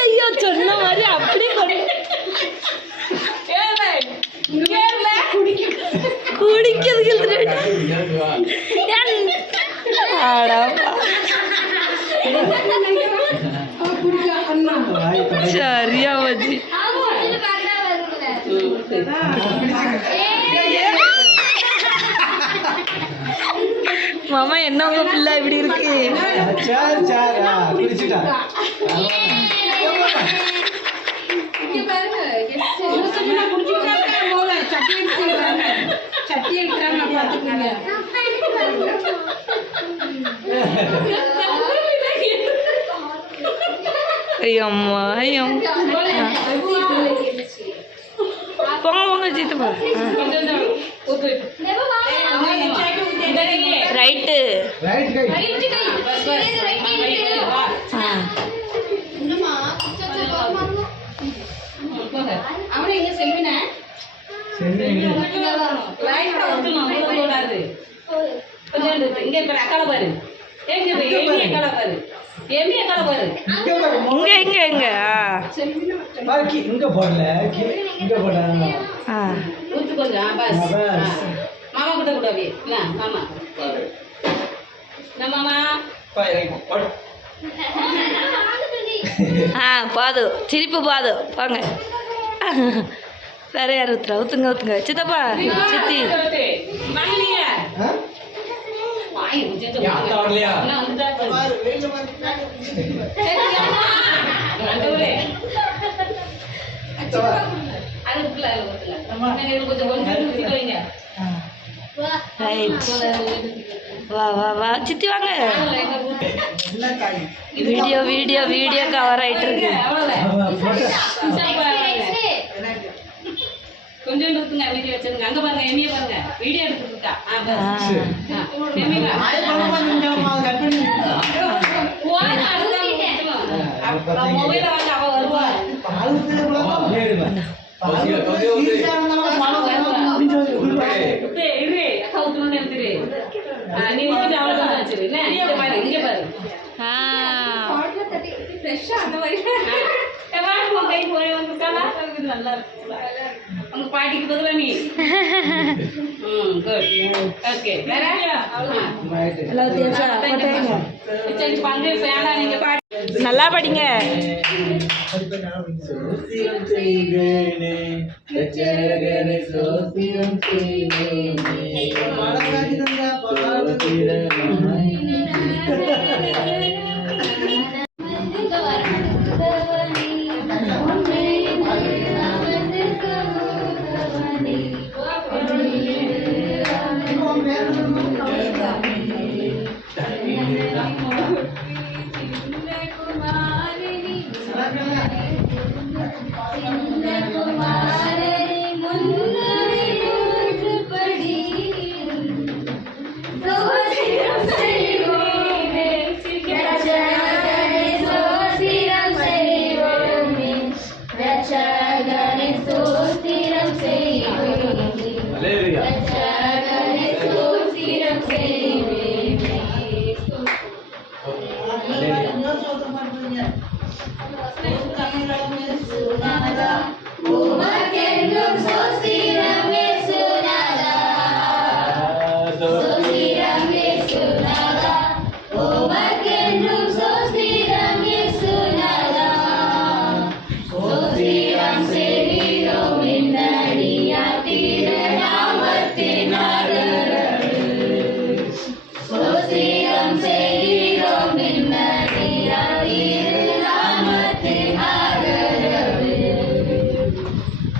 ஐயோ சொன்ன மாதிரி அப்படியே குடிக்கிறது சரியா வச்சு மாமா என்ன உங்க பிள்ளை இப்படி இருக்கு ஐயம்மா போங்க போங்க ஜீத்துப்பா ரைட்டு பாது சிரிப்பு பாது வாங்க வேற யார் ஊத்துறா ஊத்துங்க ஊத்துங்க சித்தப்பா சித்தி வா வா வா சித்தி வாங்க வீடியோ வீடியோ வீடியோ கவர் ஆயிட்டு இருக்கு கொஞ்சம் இருக்குங்க வீடியோ வச்சிருங்க அங்க பாருங்க எம்மிய பாருங்க வீடியோ எடுத்துருக்கா மொபைல வாங்க அவ வருவா நீ வந்து அவ்வளோ வச்சிரு இங்க பாரு இங்க பாரு நல்லா இருக்கு உங்க பாட்டிக்கு பதிலா நீ குட் ஓகே வேற நல்லா படிங்க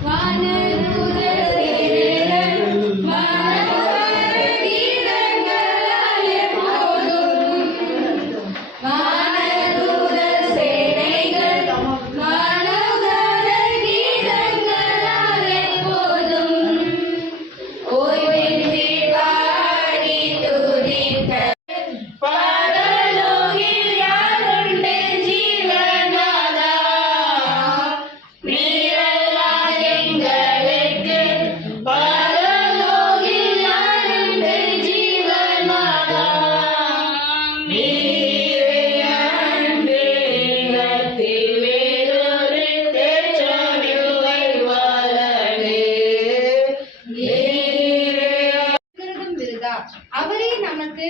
வானூர அவரே நமக்கு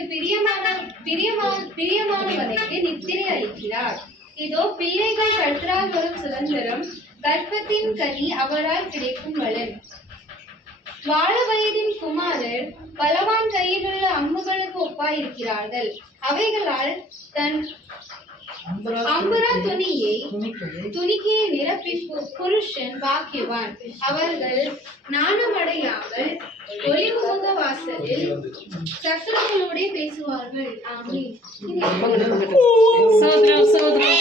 பிரியமானவனுக்கு நித்திரை அளிக்கிறார். இதோ பிள்ளைகள் கற்றால் வரும் சுதந்திரம், கர்ப்பத்தின் கனி அவரால் கிடைக்கும் பலன். வாழ வயதின் குமாரர் பலவான் கையிலுள்ள அம்புகளுக்கு ஒப்பாயிருக்கிறார்கள். அவைகளால் தன் அம்புரா துணிக்கையை நிரப்பி புருஷன் பாக்கியவான். அவர்கள் நாணமடையாமல் ஒளிமுக வாசலில் சத்துருக்களோட பேசுவார்கள். ஆமென். சோத்ரம் சோத்ரம்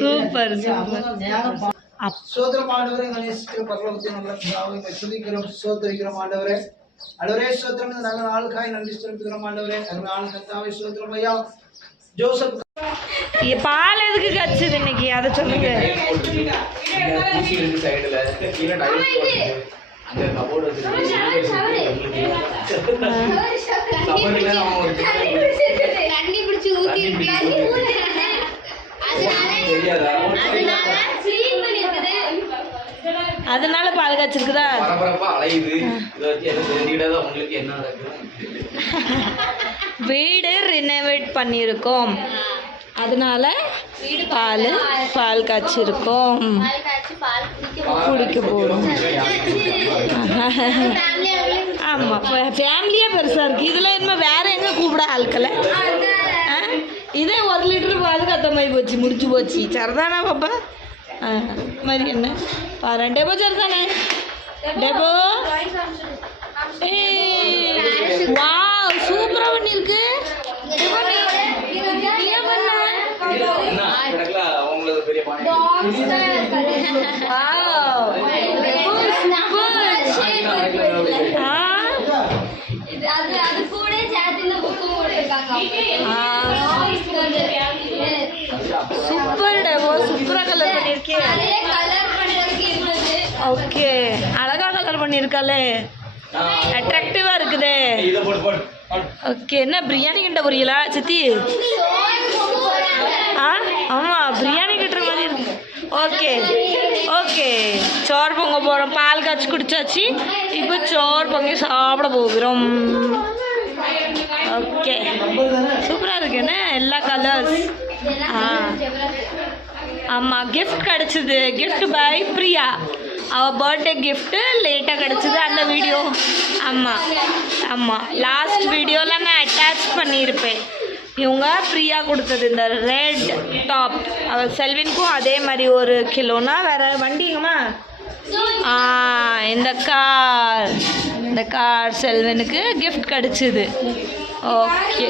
சூப்பர் சோதரம் ஆண்டவரே, கணேசிக்கிற பரலோகத்தின் நல்ல பிதாவை துதிக்கிறோம், சோதரிக்கிறோம் ஆண்டவரே. ஆண்டவரே சோத்திரம், இந்த நல்ல நாளுக்காய் நன்றி செலுத்துகிறோம் ஆண்டவரே. நல்ல நாள் கர்த்தாவே சோத்திரம் ஐயா. ஜோசப் பால் எதுக்கு கச்சுது இன்னைக்கு, அதை சொல்லுங்க. அதனால பால் காய்ச்சிருக்குதா? வீடு ரினோவேட் பண்ணியிருக்கோம், அதனால பால் காய்ச்சிருக்கோம், குடிக்க போகிறோம். ஆமாம், ஃபேமிலியே பெருசாக இருக்குது. இதில் இனிமேல் வேற எங்கே கூப்பிட ஆட்களை? இதே 1 லிட்டர் பால் கத்தமாயி போச்சு, முடிச்சு போச்சு. சரிதானா பாப்பா? மாதிரி என்ன பாரு, டெபோ சரிதானே? டெபோ வாவ், சூப்பரா பண்ணிருக்கு. சூப்பர் டெபோ, சூப்பரா கலர் பண்ணிருக்கேன். ஓகே, அழகா கலர் பண்ணிருக்காளே, அட்ராக்டிவா இருக்குதே. ஓகே, என்ன பிரியாணி கிட்ட புரியல சித்தி? ஆமா, பிரியாணி கிட்டுற மாதிரி இருக்கு. ஓகே ஓகே, சோறு பொங்க போகிறோம். பால் காய்ச்சி குடிச்சாச்சு, இப்போ சோறு பொங்கி சாப்பிட போகிறோம். ஓகே, சூப்பராக இருக்கு என்ன, எல்லா கலர்ஸ். ஆமாம், கிஃப்ட் கிடச்சிது. Gift by Priya. அவள் பர்த்டே கிஃப்ட்டு லேட்டாக கிடச்சிது. அந்த வீடியோ ஆமாம் லாஸ்ட் வீடியோவில் நான் அட்டாச் பண்ணியிருப்பேன். இவங்க பிரியா கொடுத்தது இந்த ரெட் டாப். அவள் செல்வினுக்கும் அதே மாதிரி 1 கிலோனா. வேறு வண்டிங்கம்மா இந்த கார் செல்வனுக்கு கிஃப்ட் கிடச்சிது. ஓகே,